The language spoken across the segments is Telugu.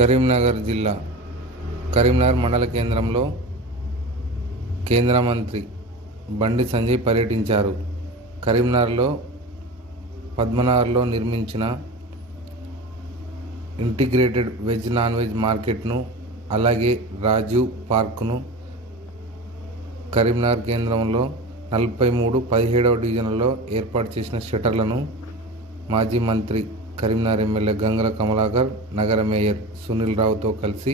కరీంనగర్ జిల్లా కరీంనగర్ మండల కేంద్రంలో కేంద్ర మంత్రి బండి సంజయ్ పర్యటించారు. కరీంనగర్లో పద్మనార్లో నిర్మించిన ఇంటిగ్రేటెడ్ వెజ్ నాన్ వెజ్ మార్కెట్ను, అలాగే రాజీవ్ పార్కును కరీంనగర్ కేంద్రంలో 43, 17వ డివిజన్లలో ఏర్పాటు చేసిన షట్టర్లను మాజీ మంత్రి కరీంనగర్ ఎమ్మెల్యే గంగుల కమలాకర్, నగర మేయర్ సునీల్ రావుతో కలిసి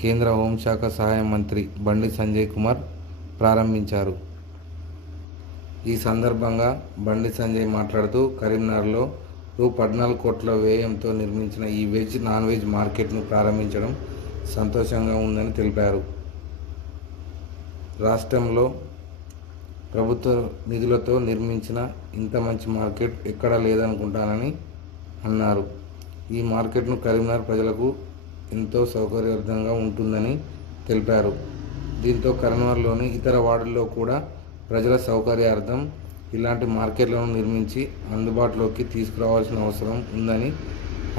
కేంద్ర హోంశాఖ సహాయ మంత్రి బండి సంజయ్ కుమార్ ప్రారంభించారు. ఈ సందర్భంగా బండి సంజయ్ మాట్లాడుతూ కరీంనగర్లో రూ. 14 కోట్ల వ్యయంతో నిర్మించిన ఈ వెజ్ నాన్ వెజ్ మార్కెట్ను ప్రారంభించడం సంతోషంగా ఉందని తెలిపారు. రాష్ట్రంలో ప్రభుత్వ నిధులతో నిర్మించిన ఇంత మంచి మార్కెట్ ఎక్కడా లేదనుకుంటానని అన్నారు. ఈ మార్కెట్ను కరీంనగర్ ప్రజలకు ఎంతో సౌకర్యవంతంగా ఉంటుందని తెలిపారు. దీంతో కరీంనగర్లోని ఇతర వార్డుల్లో కూడా ప్రజల సౌకర్యార్థం ఇలాంటి మార్కెట్లను నిర్మించి అందుబాటులోకి తీసుకురావాల్సిన అవసరం ఉందని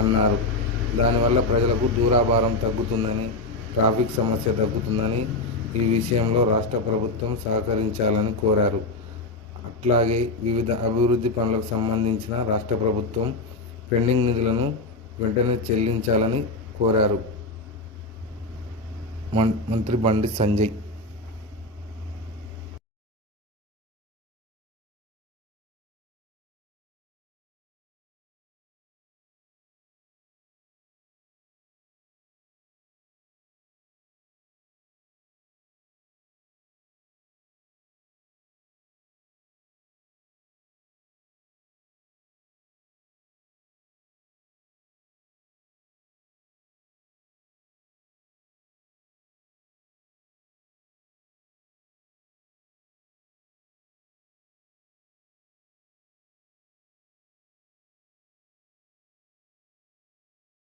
అన్నారు. దానివల్ల ప్రజలకు దూరాభారం తగ్గుతుందని, ట్రాఫిక్ సమస్య తగ్గుతుందని, ఈ విషయంలో రాష్ట్ర ప్రభుత్వం సహకరించాలని కోరారు. అట్లాగే వివిధ అభివృద్ధి పనులకు సంబంధించిన రాష్ట్ర ప్రభుత్వం పెండింగ్ నిధులను వెంటనే చెల్లించాలని కోరారు మంత్రి బండి సంజయ్.